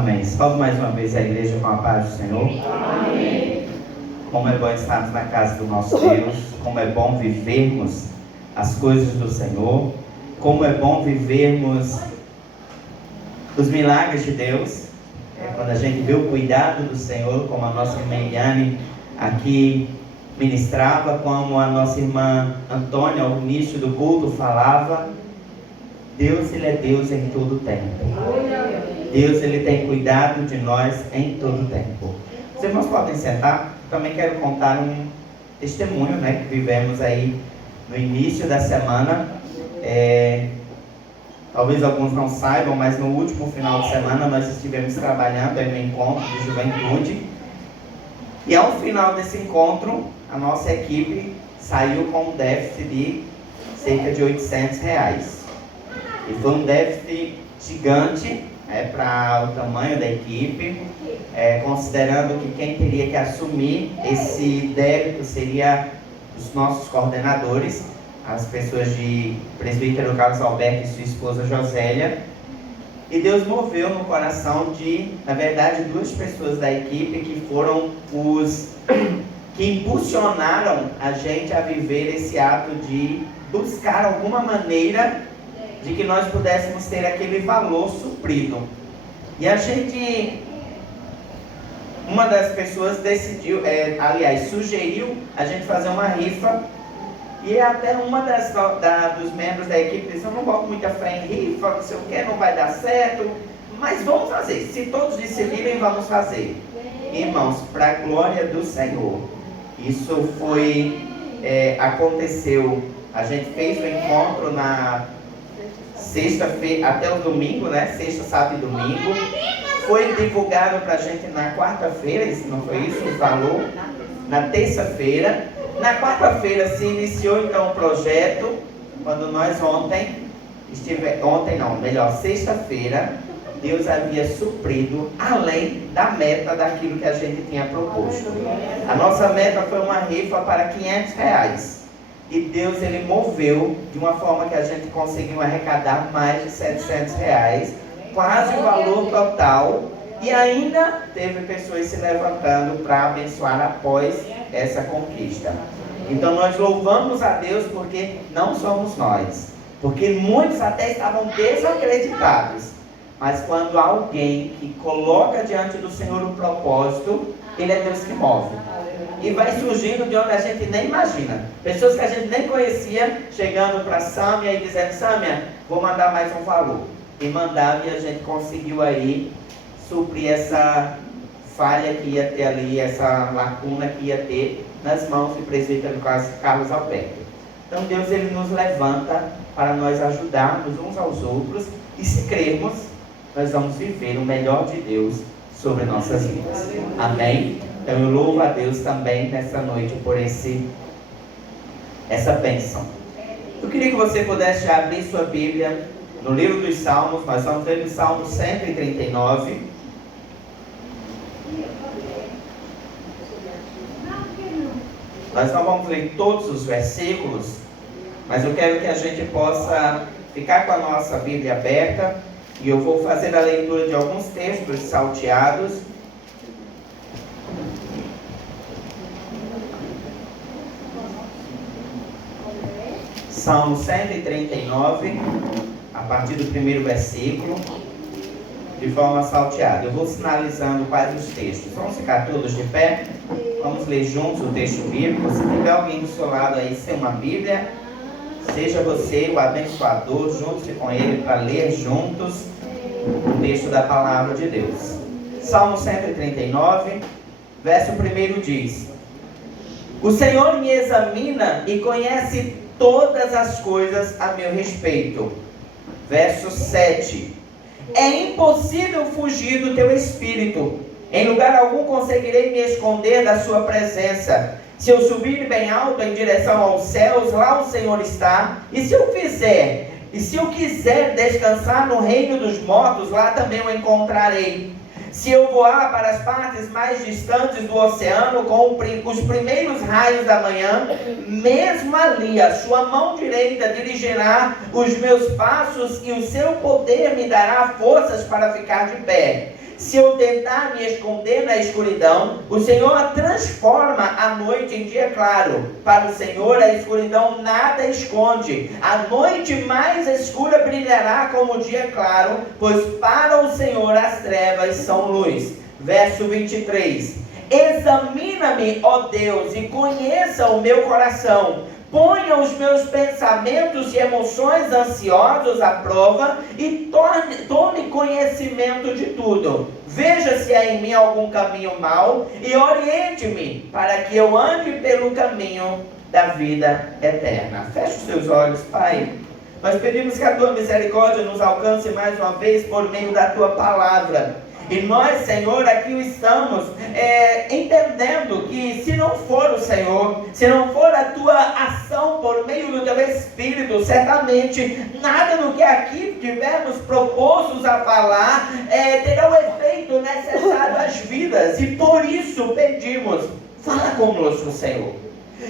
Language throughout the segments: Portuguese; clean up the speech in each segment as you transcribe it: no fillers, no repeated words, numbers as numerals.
Amém. Salve mais uma vez a igreja com a paz do Senhor. Amém. Como é bom estarmos na casa do nosso Deus. Como é bom vivermos as coisas do Senhor. Como é bom vivermos os milagres de Deus. Quando a gente vê o cuidado do Senhor, como a nossa irmã Eliane aqui ministrava, como a nossa irmã Antônia ao início do culto falava, Deus, Ele é Deus em todo o tempo. Deus, Ele tem cuidado de nós em todo o tempo. Os irmãos podem sentar. Também quero contar um testemunho, que vivemos aí no início da semana. Talvez alguns não saibam, mas no último final de semana nós estivemos trabalhando aí no encontro de juventude. E ao final desse encontro, a nossa equipe saiu com um déficit de cerca de R$800. E foi um déficit gigante para o tamanho da equipe, considerando que quem teria que assumir esse débito seria os nossos coordenadores, as pessoas de presbítero Carlos Alberto e sua esposa Josélia. E Deus moveu no coração de, na verdade, duas pessoas da equipe que foram os que impulsionaram a gente a viver esse ato de buscar alguma maneira de que nós pudéssemos ter aquele valor suprido. E a gente, uma das pessoas decidiu, sugeriu a gente fazer uma rifa. E até uma dos membros da equipe disse: eu não boto muita fé em rifa, não sei o que, não vai dar certo, mas vamos fazer. Se todos decidirem, vamos fazer. Irmãos, para a glória do Senhor, isso aconteceu. A gente fez o encontro na sexta-feira até o domingo, sexta, sábado e domingo. Foi divulgado para a gente na quarta-feira, não foi isso? O valor, na terça-feira. Na quarta-feira se iniciou então o projeto, quando nós sexta-feira, Deus havia suprido além da meta daquilo que a gente tinha proposto. A nossa meta foi uma rifa para R$500. E Deus, Ele moveu de uma forma que a gente conseguiu arrecadar mais de R$700, quase o valor total. E ainda teve pessoas se levantando para abençoar após essa conquista. Então nós louvamos a Deus porque não somos nós. Porque muitos até estavam desacreditados. Mas quando alguém que coloca diante do Senhor um propósito, Ele é Deus que move. E vai surgindo de onde a gente nem imagina. Pessoas que a gente nem conhecia, chegando para Sâmia e dizendo: Sâmia, vou mandar mais um valor. E mandava, e a gente conseguiu aí suprir essa falha que ia ter ali, essa lacuna que ia ter nas mãos do presbítero Carlos Alberto. Então Deus, Ele nos levanta para nós ajudarmos uns aos outros, e se crermos, nós vamos viver o melhor de Deus sobre nossas vidas. Amém? Então eu louvo a Deus também nessa noite por essa bênção. Eu queria que você pudesse abrir sua Bíblia no livro dos Salmos. Nós estamos lendo o Salmo 139. Nós não vamos ler todos os versículos, mas eu quero que a gente possa ficar com a nossa Bíblia aberta, e eu vou fazer a leitura de alguns textos salteados. Salmo 139, a partir do primeiro versículo, de forma salteada. Eu vou sinalizando quais os textos. Vamos ficar todos de pé? Vamos ler juntos o texto bíblico. Se tiver alguém do seu lado aí sem uma Bíblia, seja você o abençoador, junte-se com ele para ler juntos o texto da palavra de Deus. Salmo 139, verso 1 diz: O Senhor me examina e conhece todas as coisas a meu respeito. Verso 7: É impossível fugir do teu espírito. Em lugar algum conseguirei me esconder da sua presença. Se eu subir bem alto em direção aos céus, lá o Senhor está. E se eu quiser descansar no reino dos mortos, lá também o encontrarei. Se eu voar para as partes mais distantes do oceano, com os primeiros raios da manhã, mesmo ali a sua mão direita dirigirá os meus passos, e o seu poder me dará forças para ficar de pé. Se eu tentar me esconder na escuridão, o Senhor transforma a noite em dia claro. Para o Senhor, a escuridão nada esconde. A noite mais escura brilhará como o dia claro, pois para o Senhor as trevas são luz. Verso 23. Examina-me, ó Deus, e conheça o meu coração. Ponha os meus pensamentos e emoções ansiosos à prova e tome conhecimento de tudo. Veja se há em mim algum caminho mau e oriente-me para que eu ande pelo caminho da vida eterna. Feche os seus olhos, Pai. Nós pedimos que a Tua misericórdia nos alcance mais uma vez por meio da Tua palavra. E nós, Senhor, aqui estamos entendendo que se não for o Senhor, se não for a Tua ação por meio do Teu Espírito, certamente nada do que aqui tivermos propostos a falar terá o efeito necessário às vidas. E por isso pedimos, fala conosco, Senhor.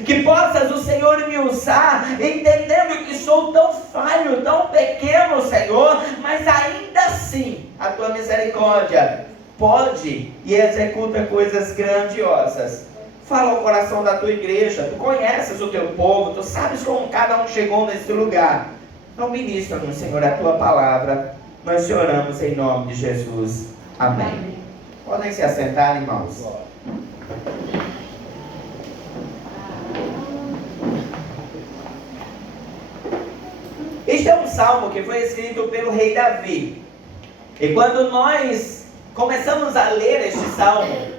Que possas o Senhor me usar, entendendo que sou tão falho, tão pequeno, Senhor, mas ainda assim, a Tua misericórdia pode e executa coisas grandiosas. Fala ao coração da Tua igreja, Tu conheces o Teu povo, Tu sabes como cada um chegou nesse lugar. Então ministra-nos, Senhor, a Tua palavra. Nós te oramos em nome de Jesus. Amém. Podem se assentar, irmãos. Este é um salmo que foi escrito pelo rei Davi. E quando nós começamos a ler este salmo,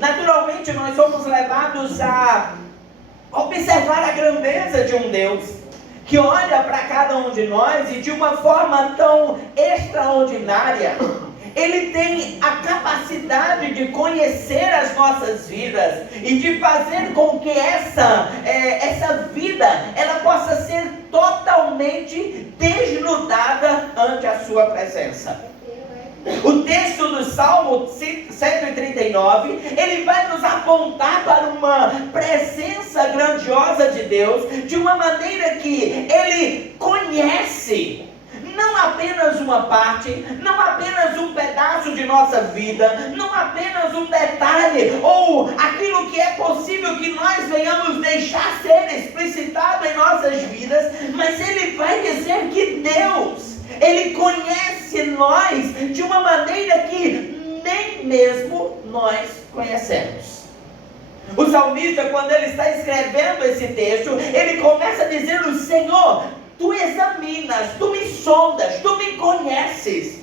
naturalmente nós somos levados a observar a grandeza de um Deus que olha para cada um de nós e de uma forma tão extraordinária. Ele tem a capacidade de conhecer as nossas vidas e de fazer com que essa vida ela possa ser totalmente desnudada ante a sua presença. O texto do Salmo 139, ele vai nos apontar para uma presença grandiosa de Deus, de uma maneira que Ele conhece não apenas uma parte, não apenas um pedaço de nossa vida, não apenas um detalhe, ou aquilo que é possível que nós venhamos deixar ser explicitado em nossas vidas, mas Ele vai dizer que Deus, Ele conhece nós de uma maneira que nem mesmo nós conhecemos. O salmista, quando ele está escrevendo esse texto, ele começa dizendo: Senhor, Tu examinas, Tu me sondas, Tu me conheces.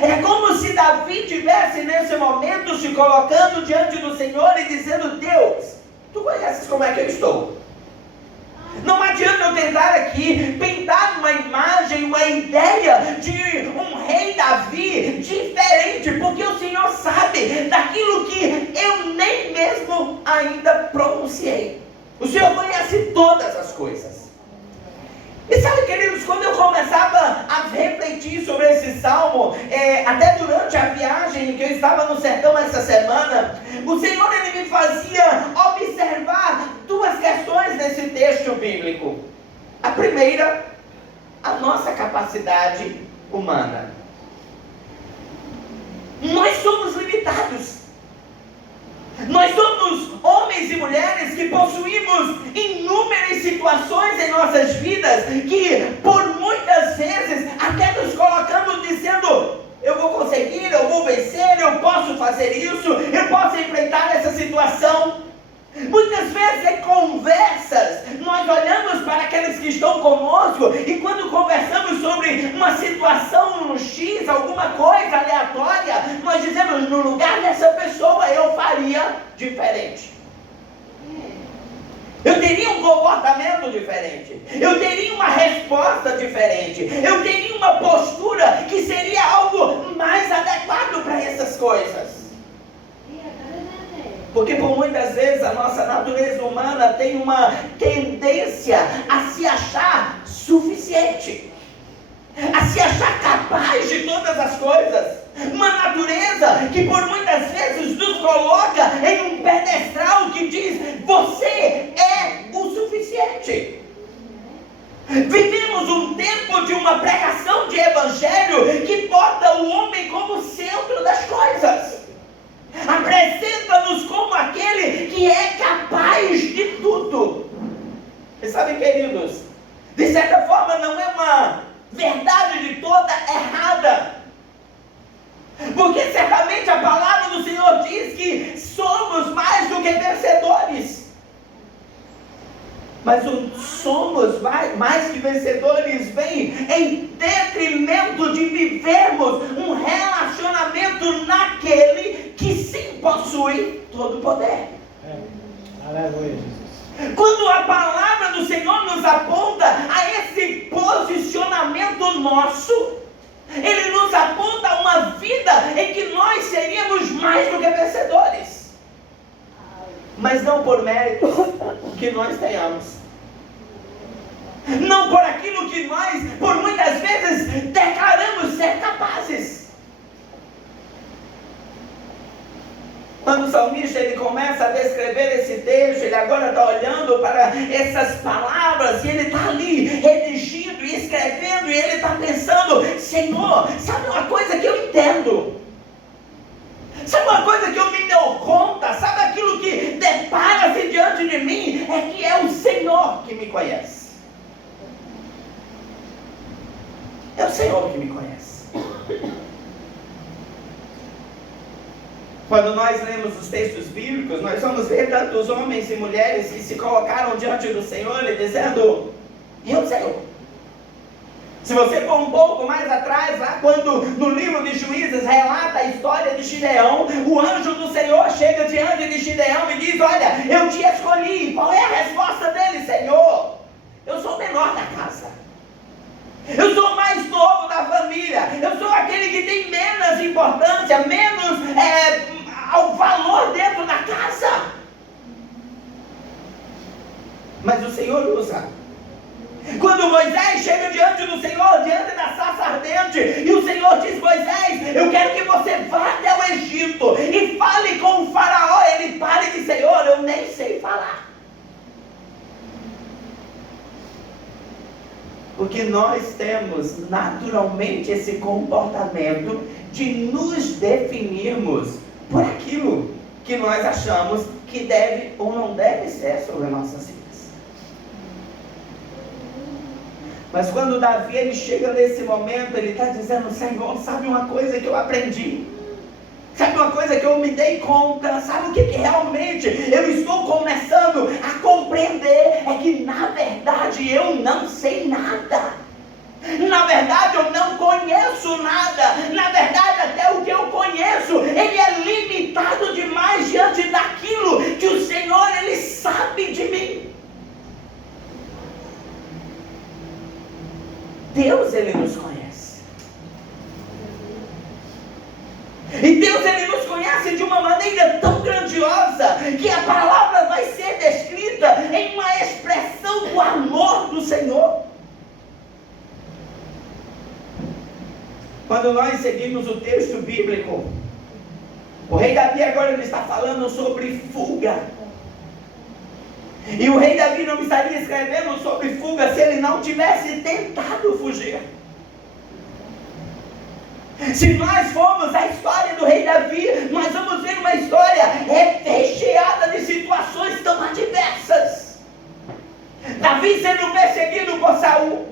É como se Davi estivesse nesse momento se colocando diante do Senhor e dizendo: Deus, Tu conheces como é que eu estou. Não adianta eu tentar aqui pintar uma imagem, uma ideia de um rei Davi diferente, porque o Senhor sabe daquilo que eu nem mesmo ainda pronunciei. O Senhor conhece todas as coisas. E sabe, queridos, quando eu começava a refletir sobre esse salmo, até durante a viagem que eu estava no sertão essa semana, o Senhor ele me fazia observar duas questões nesse texto bíblico. A primeira, a nossa capacidade humana. Nós somos limitados. Nós somos homens e mulheres que possuímos inúmeras situações em nossas vidas que por muitas vezes até nos colocamos dizendo: eu vou conseguir, eu vou vencer, eu posso fazer isso, eu posso enfrentar essa situação. Muitas vezes em conversas, nós olhamos para aqueles que estão conosco e quando conversamos sobre uma situação X, alguma coisa aleatória, nós dizemos: no lugar dessa pessoa eu faria diferente. Eu teria um comportamento diferente, eu teria uma resposta diferente, eu teria uma postura que seria algo mais adequado para essas coisas. Porque por muitas vezes a nossa natureza humana tem uma tendência a se achar suficiente, a se achar capaz de todas as coisas. Uma natureza que por muitas vezes nos coloca em um pedestal que diz: você é o suficiente. Vivemos um tempo de uma pregação de evangelho que bota o homem como centro das coisas. Sabe, queridos, de certa forma não é uma verdade de toda errada, porque certamente a palavra do Senhor diz que somos mais do que vencedores. Mas o somos mais que vencedores vem em detrimento de vivermos um relacionamento naquele que sim possui todo o poder. Aleluia, Jesus. Quando a palavra do Senhor nos aponta a esse posicionamento nosso, Ele nos aponta a uma vida em que nós seríamos mais do que vencedores, mas não por méritos que nós tenhamos, não por aquilo que nós, por muitas vezes, declaramos ser capazes. Quando o salmista ele começa a descrever esse texto, ele agora está olhando para essas palavras e ele está ali redigindo e escrevendo, e ele está pensando: Senhor, sabe uma coisa que eu entendo? Sabe uma coisa que eu me dou conta? Sabe aquilo que depara-se diante de mim? É que é o Senhor que me conhece. É o Senhor que me conhece. Quando nós lemos os textos bíblicos, nós vamos ver tantos homens e mulheres que se colocaram diante do Senhor e dizendo: eu, Senhor. Se você for um pouco mais atrás, lá quando no livro de Juízes relata a história de Gideão, o anjo do Senhor chega diante de Gideão e diz: olha, eu te escolhi. Qual é a resposta dele? Senhor, eu sou o menor da casa, eu sou o mais novo da família, eu sou aquele que tem menos importância, menos ao valor dentro da casa. Mas o Senhor usa. Quando Moisés chega diante do Senhor, diante da sarça ardente, e o Senhor diz: Moisés, eu quero que você vá até o Egito e fale com o faraó. Ele para e diz: Senhor, eu nem sei falar. Porque nós temos naturalmente esse comportamento de nos definirmos por aquilo que nós achamos que deve ou não deve ser sobre nossas vidas. Mas quando Davi ele chega nesse momento, ele está dizendo: Senhor, sabe uma coisa que eu aprendi? Sabe uma coisa que eu me dei conta? Sabe o que realmente eu estou começando a compreender? É que na verdade eu não sei nada. Na verdade eu não conheço nada. Na verdade até o que eu conheço, ele é limitado demais diante daquilo que o Senhor ele sabe de mim. Deus ele nos conhece. E Deus ele nos conhece de uma maneira tão grandiosa que a palavra vai ser descrita em uma expressão do amor do Senhor. Quando nós seguimos o texto bíblico, o rei Davi agora ele está falando sobre fuga. E o rei Davi não estaria escrevendo sobre fuga se ele não tivesse tentado fugir. Se nós formos a história do rei Davi, nós vamos ver uma história recheada de situações tão adversas. Davi sendo perseguido por Saul,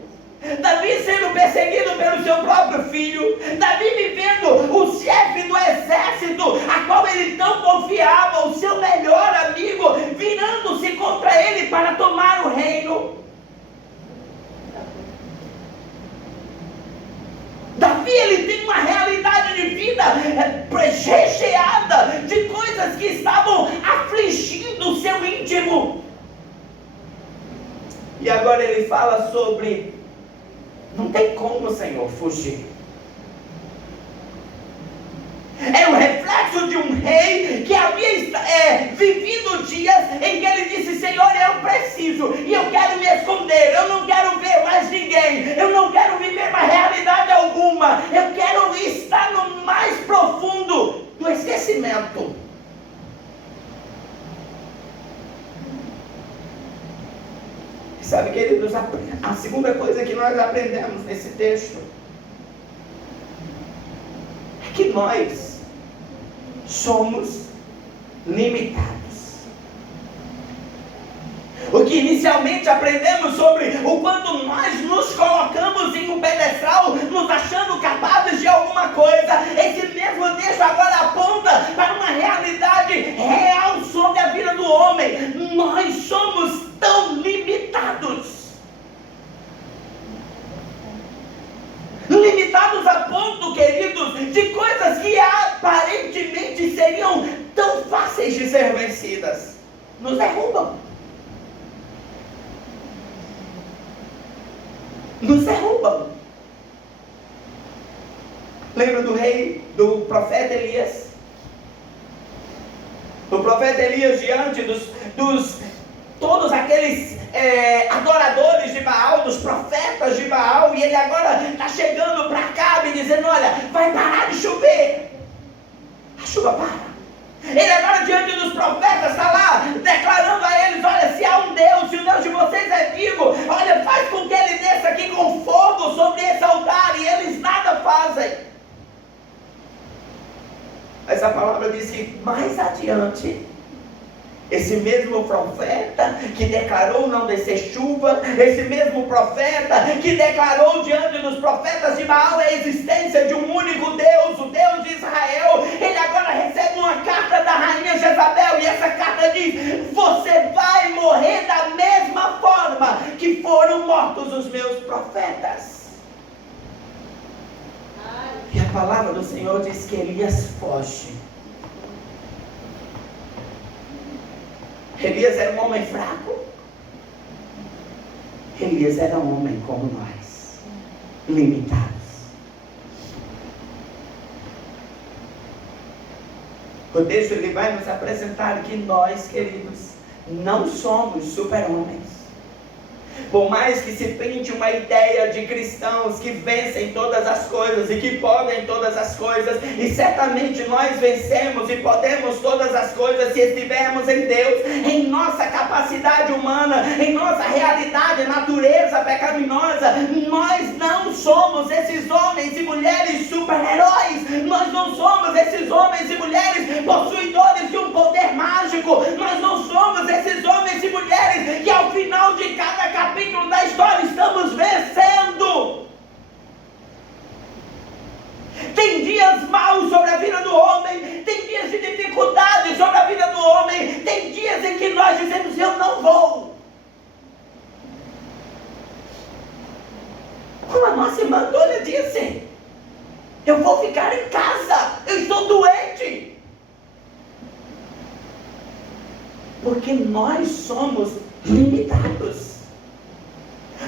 Davi sendo perseguido pelo seu próprio filho, Davi vivendo o chefe do exército, a qual ele tão confiava, o seu melhor amigo, virando-se contra ele para tomar o reino. Davi ele tem uma realidade de vida recheada de coisas que estavam afligindo o seu íntimo. E agora ele fala sobre: não tem como, Senhor, fugir. É um reflexo de um rei que havia vivido dias em que ele disse: Senhor, eu preciso, e eu quero me esconder, eu não quero ver mais ninguém, eu não quero viver mais realidade alguma, eu quero estar no mais profundo do esquecimento. Sabe, queridos, a segunda coisa que nós aprendemos nesse texto é que nós somos limitados. O que inicialmente aprendemos sobre o quanto nós nos colocamos em um pedestal, nos achando capazes de alguma coisa, esse mesmo texto agora aponta para uma realidade real sobre a vida do homem. Nós somos tão limitados. Limitados a ponto, queridos, de coisas que aparentemente seriam tão fáceis de ser vencidas, nos derrubam. Nos derrubam. Lembra do profeta Elias? O profeta Elias, diante dos todos aqueles adoradores de Baal, dos profetas de Baal, e ele agora está chegando para Acabe e dizendo: olha, vai parar de chover. A chuva para. Ele agora diante dos profetas está lá declarando a eles: olha, se há um Deus, se o Deus de vocês é vivo, olha, faz com que ele desça aqui com fogo sobre esse altar, e eles nada fazem. Mas a palavra diz que mais adiante, esse mesmo profeta que declarou não descer chuva, esse mesmo profeta que declarou diante dos profetas de Baal a existência de um único Deus, o Deus de Israel, ele agora recebe uma carta da rainha Jezabel, e essa carta diz: você vai morrer da mesma forma que foram mortos os meus profetas. E a palavra do Senhor diz que Elias foge. Elias era um homem fraco. Elias era um homem como nós, limitados. O texto ele vai nos apresentar que nós, queridos, não somos super-homens. Por mais que se pinte uma ideia de cristãos que vencem todas as coisas e que podem todas as coisas, e certamente nós vencemos e podemos todas as coisas se estivermos em Deus, em nossa capacidade humana, em nossa realidade, natureza pecaminosa, nós não somos esses homens e mulheres super-heróis, nós não somos esses homens e mulheres possuidores de um poder mágico, nós não somos esses homens e mulheres que ao final de cada capítulo da história estamos vencendo. Tem dias maus sobre a vida do homem, tem dias de dificuldade sobre a vida do homem, tem dias em que nós dizemos: eu não vou. Como a nossa irmã Antônia disse: eu vou ficar em casa, eu estou doente. Porque nós somos limitados.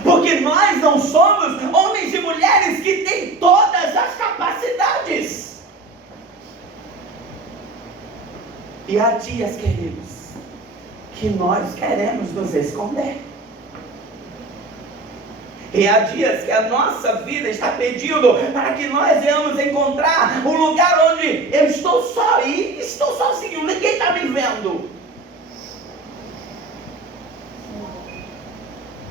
Porque nós não somos homens e mulheres que têm todas as capacidades. E há dias, queridos, que nós queremos nos esconder. E há dias que a nossa vida está pedindo para que nós venhamos encontrar um lugar onde eu estou só e estou sozinho, ninguém está me vendo.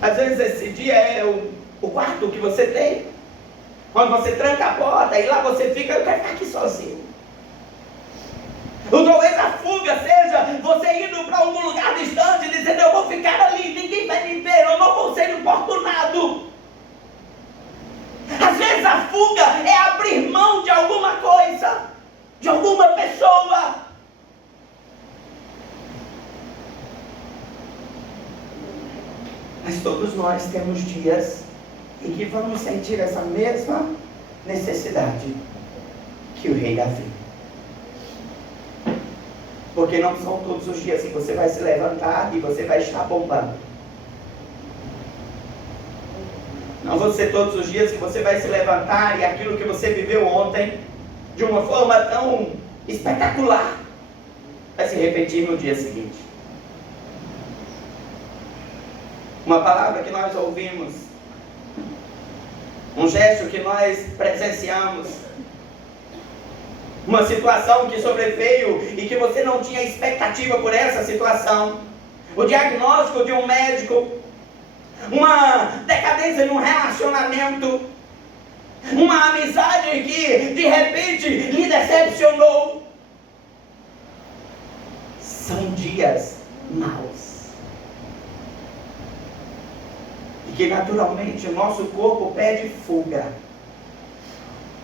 Às vezes esse dia é o quarto que você tem, quando você tranca a porta e lá você fica: eu quero ficar aqui sozinho. Ou talvez a fuga seja você indo para algum lugar distante, dizendo: eu vou ficar ali, ninguém vai me ver, eu não vou ser importunado. Às vezes a fuga é abrir mão de alguma coisa, de alguma pessoa. Mas todos nós temos dias em que vamos sentir essa mesma necessidade que o rei Davi. Porque não são todos os dias que você vai se levantar e você vai estar bombando. Não vão ser todos os dias que você vai se levantar e aquilo que você viveu ontem, de uma forma tão espetacular, vai se repetir no dia seguinte. Uma palavra que nós ouvimos, um gesto que nós presenciamos, uma situação que sobreveio e que você não tinha expectativa por essa situação, o diagnóstico de um médico, uma decadência de um relacionamento, uma amizade que de repente lhe decepcionou. São dias maus. que naturalmente o nosso corpo pede fuga.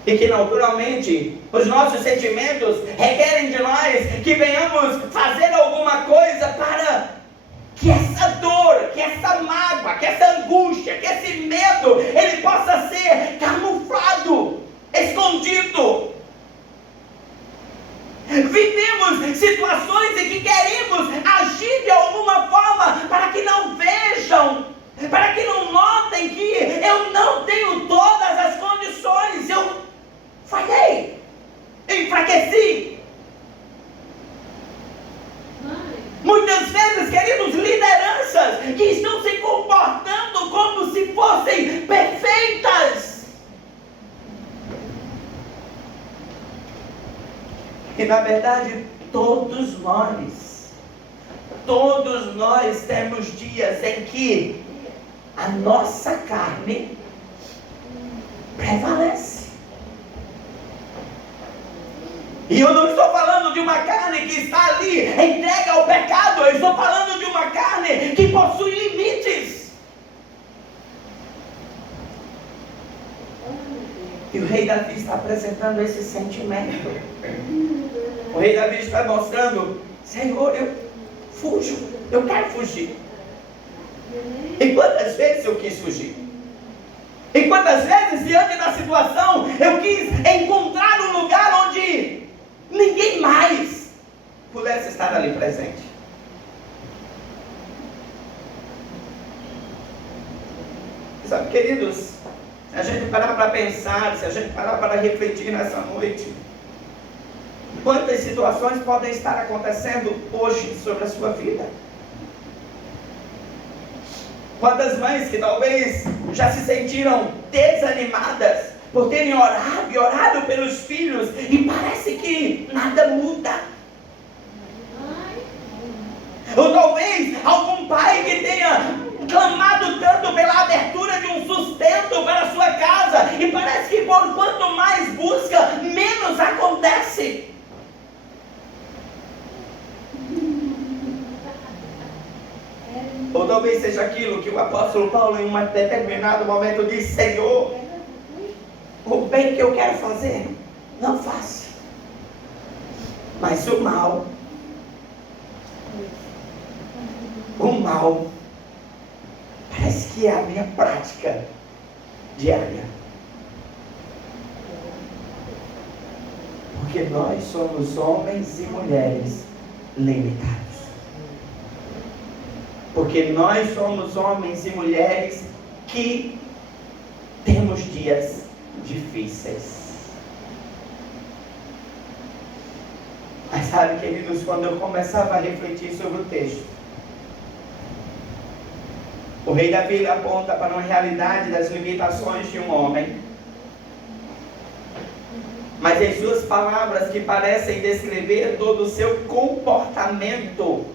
E que naturalmente os nossos sentimentos requerem de nós que venhamos fazer alguma coisa para que essa dor, que essa mágoa, que essa angústia, que esse medo, ele possa ser camuflado, escondido. Vivemos situações em que queremos agir de alguma forma para que não vejam, para que não notem que eu não tenho todas as condições, eu falhei, enfraqueci. Muitas vezes, queridos, lideranças que estão se comportando como se fossem perfeitas. E na verdade, todos nós temos dias em que a nossa carne prevalece. E eu não estou falando de uma carne que está ali entregue ao pecado, eu estou falando de uma carne que possui limites. E o rei Davi está apresentando esse sentimento. O rei Davi está mostrando: Senhor, eu fujo, eu quero fugir. E quantas vezes eu quis fugir? E quantas vezes, diante da situação, eu quis encontrar um lugar onde ninguém mais pudesse estar ali presente. Sabe, queridos, se a gente parar para pensar, se a gente parar para refletir nessa noite, quantas situações podem estar acontecendo hoje sobre a sua vida? Quantas mães que talvez já se sentiram desanimadas por terem orado e orado pelos filhos e parece que nada muda. Ou talvez algum pai que tenha clamado tanto pela abertura de um sustento para a sua casa e parece que por quanto mais busca, menos acontece. Ou talvez seja aquilo que o apóstolo Paulo em um determinado momento disse: Senhor, o bem que eu quero fazer, não faço, mas o mal parece que é a minha prática diária. Porque nós somos homens e mulheres limitados. Porque nós somos homens e mulheres que temos dias difíceis. Mas sabe, queridos, quando eu começava a refletir sobre o texto, o rei Davi aponta para uma realidade das limitações de um homem. Mas as suas palavras, que parecem descrever todo o seu comportamento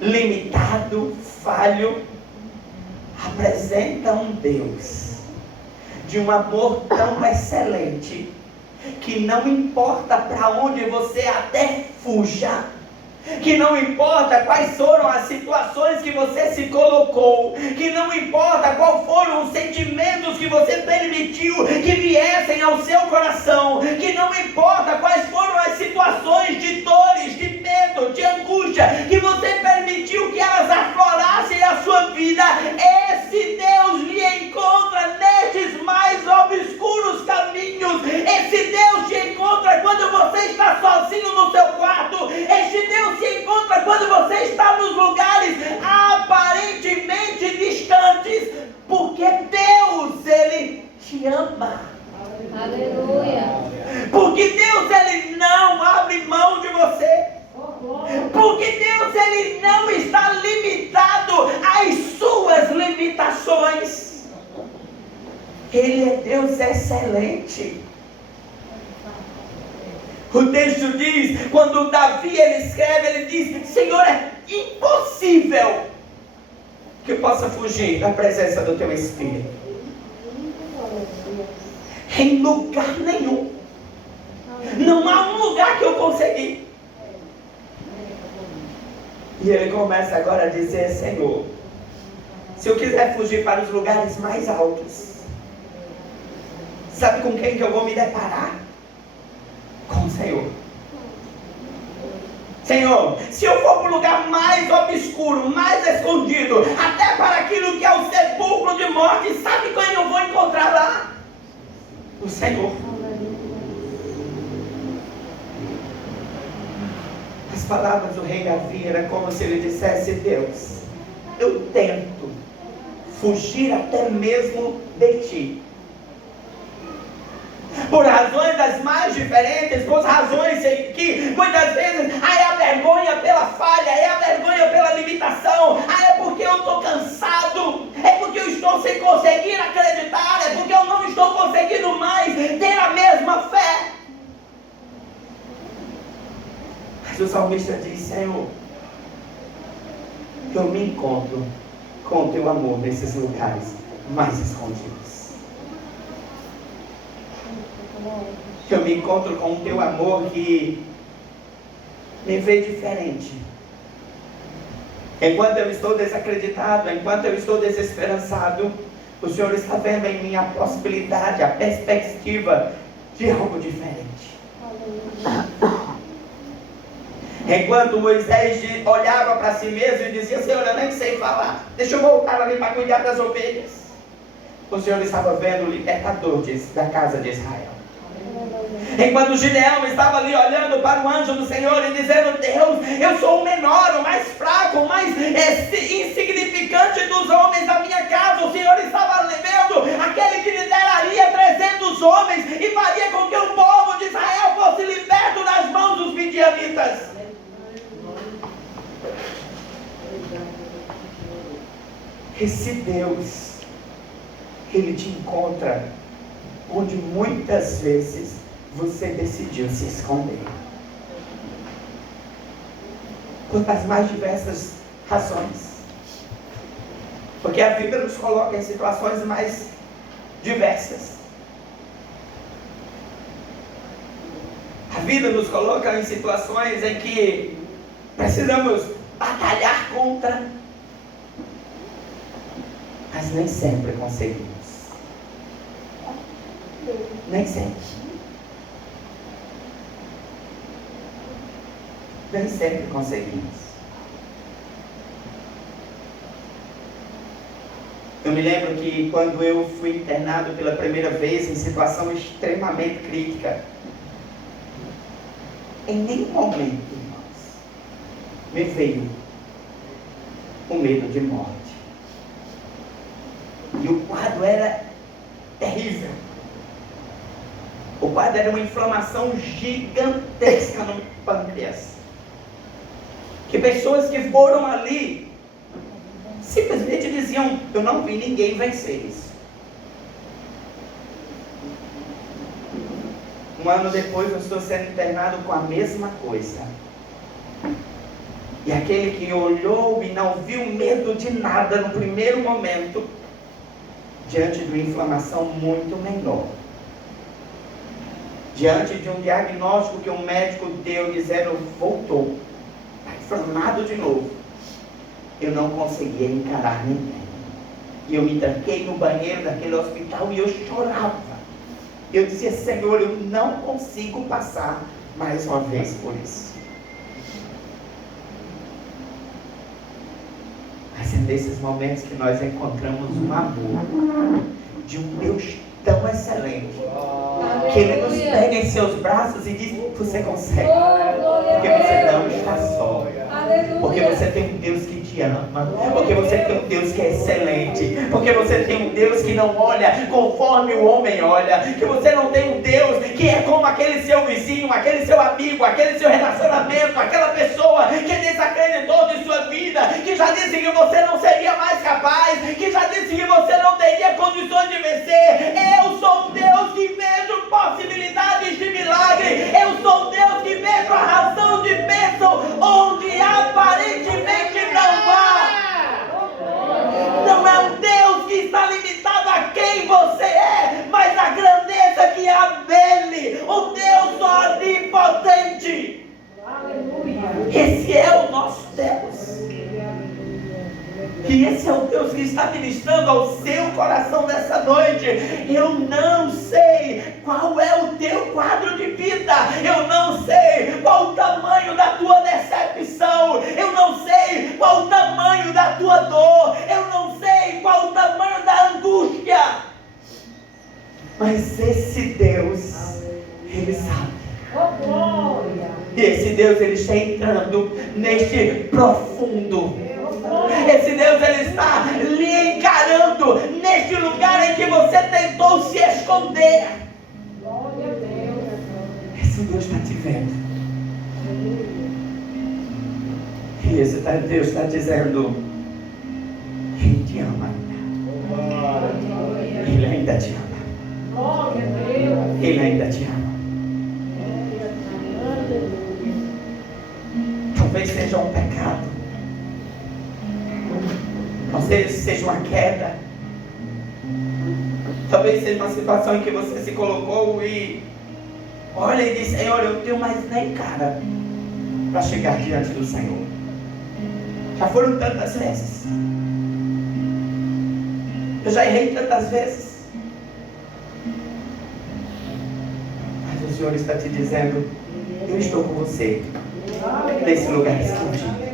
limitado, falho, apresentam um Deus de um amor tão excelente que não importa para onde você até fuja, que não importa quais foram as situações que você se colocou, que não importa quais foram os sentimentos que você permitiu que viessem ao seu coração, que não importa quais foram as situações de dores, de medo, de angústia, que você permitiu que elas aflorassem a sua vida, esse Deus lhe encontra nestes mais obscuros caminhos. Esse Deus te encontra quando você está sozinho no seu quarto. Este Deus se encontra quando você está nos lugares aparentemente distantes, porque Deus, Ele te ama. Aleluia. Porque Deus, Ele não abre mão de você. Porque Deus, Ele não está limitado às suas limitações. Ele é Deus excelente. O texto diz, quando Davi ele escreve, ele diz: Senhor, é impossível que eu possa fugir da presença do Teu Espírito. Em lugar nenhum. Não há um lugar que eu consegui. E ele começa agora a dizer: Senhor, Se eu quiser fugir para os lugares mais altos, sabe com quem que eu vou me deparar? Com o Senhor. Senhor, se eu for para o lugar mais obscuro, mais escondido, até para aquilo que é o sepulcro de morte, sabe quem eu vou encontrar lá? O Senhor. As palavras do rei Davi era como se ele dissesse: Deus, eu tento fugir até mesmo de ti, por razões das mais diferentes, por razões em que muitas vezes é a vergonha pela falha, é a vergonha pela limitação, é porque eu estou cansado, é porque eu estou sem conseguir acreditar, é porque eu não estou conseguindo mais ter a mesma fé. Mas o salmista diz: Senhor, eu me encontro com o teu amor nesses lugares mais escondidos. Eu me encontro com o teu amor que me vê diferente. Enquanto eu estou desacreditado, enquanto eu estou desesperançado, o Senhor está vendo em mim a possibilidade, a perspectiva de algo diferente. Enquanto Moisés olhava para si mesmo e dizia: Senhor, eu nem sei falar, deixa eu voltar ali para cuidar das ovelhas, o Senhor estava vendo o libertador da casa de Israel. Enquanto Gideão estava ali olhando para o anjo do Senhor e dizendo: Deus, eu sou o menor, o mais fraco, o mais insignificante dos homens da minha casa, o Senhor estava vendo aquele que lideraria 300 homens e faria com que o povo de Israel fosse liberto das mãos dos midianitas. Esse Deus, Ele te encontra onde muitas vezes você decidiu se esconder, por as mais diversas razões, porque a vida nos coloca em situações mais diversas. A vida nos coloca em situações em que precisamos batalhar contra, mas nem sempre conseguimos. Nem sempre. Nem sempre conseguimos. Eu me lembro que quando eu fui internado pela primeira vez em situação extremamente crítica, em nenhum momento, irmãos, me veio o medo de morte. E o quadro era terrível. O quadro era uma inflamação gigantesca no pâncreas, que pessoas que foram ali simplesmente diziam: eu não vi ninguém vencer isso. Um ano depois eu estou sendo internado com a mesma coisa. E aquele que olhou e não viu medo de nada no primeiro momento, diante de uma inflamação muito menor, diante de um diagnóstico que um médico deu dizendo: voltou, está inflamado de novo, eu não conseguia encarar ninguém. E eu me tranquei no banheiro daquele hospital e eu chorava. Eu dizia: Senhor, eu não consigo passar mais uma vez por isso. Mas é nesses momentos que nós encontramos um amor de um Deus tão excelente, que Ele nos pega em seus braços e diz: você consegue, porque você não está só, porque você tem um Deus que te ama, porque você tem um Deus que é excelente, porque você tem um Deus que não olha conforme o homem olha, que você não tem um Deus que é como aquele seu vizinho, aquele seu amigo, aquele seu relacionamento, aquela pessoa que desacreditou de sua vida, que já disse que você não seria mais capaz, que já disse que você não teria condições de vencer. Eu sou um Deus que vejo possibilidades de milagre. Eu sou um Deus que vejo a razão de bênção onde aparentemente não há. Não é um Deus que está limitado a quem você é, mas a grandeza que há nele. O Deus onipotente. Esse é o nosso Deus. E esse é o Deus que está ministrando ao seu coração nessa noite. Eu não sei qual é o teu quadro de vida. Eu não sei qual o tamanho da tua decepção. Eu não sei qual o tamanho da tua dor. Eu não sei qual o tamanho da angústia. Mas esse Deus, Ele sabe. E esse Deus, Ele está entrando neste profundo. Esse Deus, Ele está lhe encarando neste lugar em que você tentou se esconder. Esse Deus está te vendo. E esse Deus está dizendo: Ele te ama ainda. Ele ainda te ama. Ele ainda te ama. Talvez seja um pecado, talvez seja uma queda, talvez seja uma situação em que você se colocou e olha e diz: Senhor, eu não tenho mais nem cara para chegar diante do Senhor. Já foram tantas vezes, eu já errei tantas vezes, mas o Senhor está te dizendo: eu estou com você nesse lugar escondido.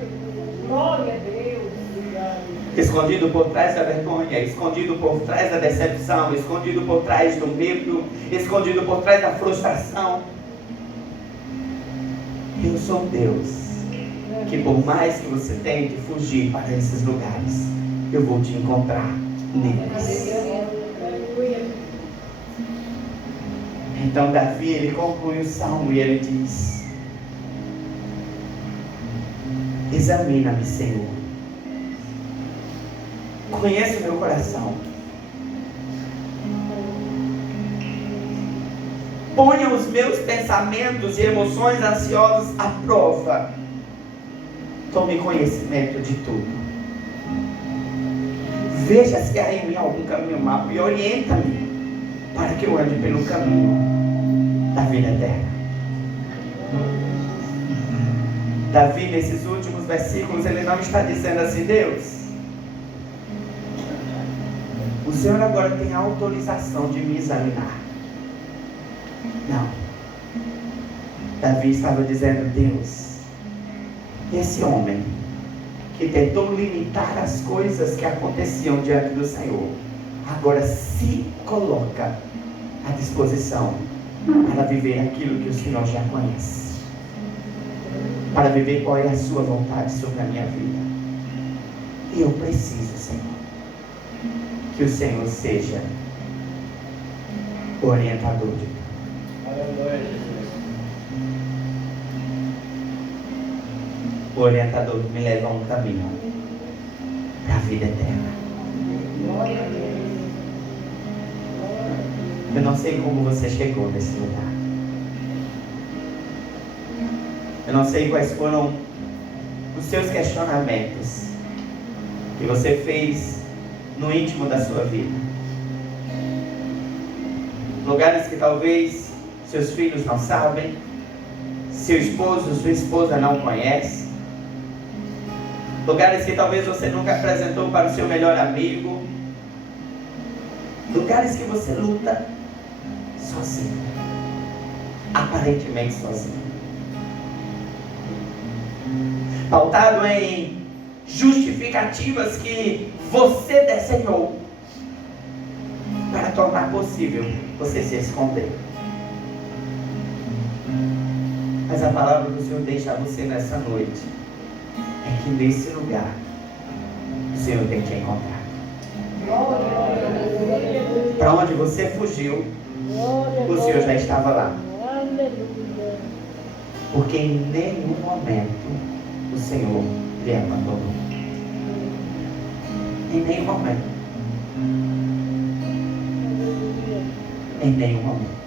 Escondido por trás da vergonha, escondido por trás da decepção, escondido por trás do medo, escondido por trás da frustração. Eu sou Deus que, por mais que você tente fugir para esses lugares, eu vou te encontrar neles. Então Davi, ele conclui o salmo e ele diz: examina-me, Senhor, conhece o meu coração, ponha os meus pensamentos e emoções ansiosas à prova, tome conhecimento de tudo, veja se há em mim algum caminho mau e orienta-me para que eu ande pelo caminho da vida eterna. Davi, nesses últimos versículos, ele não está dizendo assim: Deus, o Senhor agora tem a autorização de me examinar. Não. Davi estava dizendo: Deus, esse homem que tentou limitar as coisas que aconteciam diante do Senhor, agora se coloca à disposição para viver aquilo que o Senhor já conhece, para viver qual é a sua vontade sobre a minha vida. E eu preciso, Senhor, que o Senhor seja o orientador de tudo. Aleluia, Jesus. O orientador que me leva a um caminho para a vida eterna. Eu não sei como você chegou nesse lugar. Eu não sei quais foram os seus questionamentos que você fez no íntimo da sua vida. Lugares que talvez seus filhos não sabem, seu esposo, sua esposa não conhece. Lugares que talvez você nunca apresentou para o seu melhor amigo. Lugares que você luta sozinho, aparentemente sozinho, pautado em justificativas que você desenhou para tornar possível você se esconder. Mas a palavra do Senhor deixa a você nessa noite é que nesse lugar o Senhor tem te encontrado. Para onde você fugiu, o Senhor já estava lá. Porque em nenhum momento o Senhor lhe abandonou. Em nenhum momento. Em nenhum momento.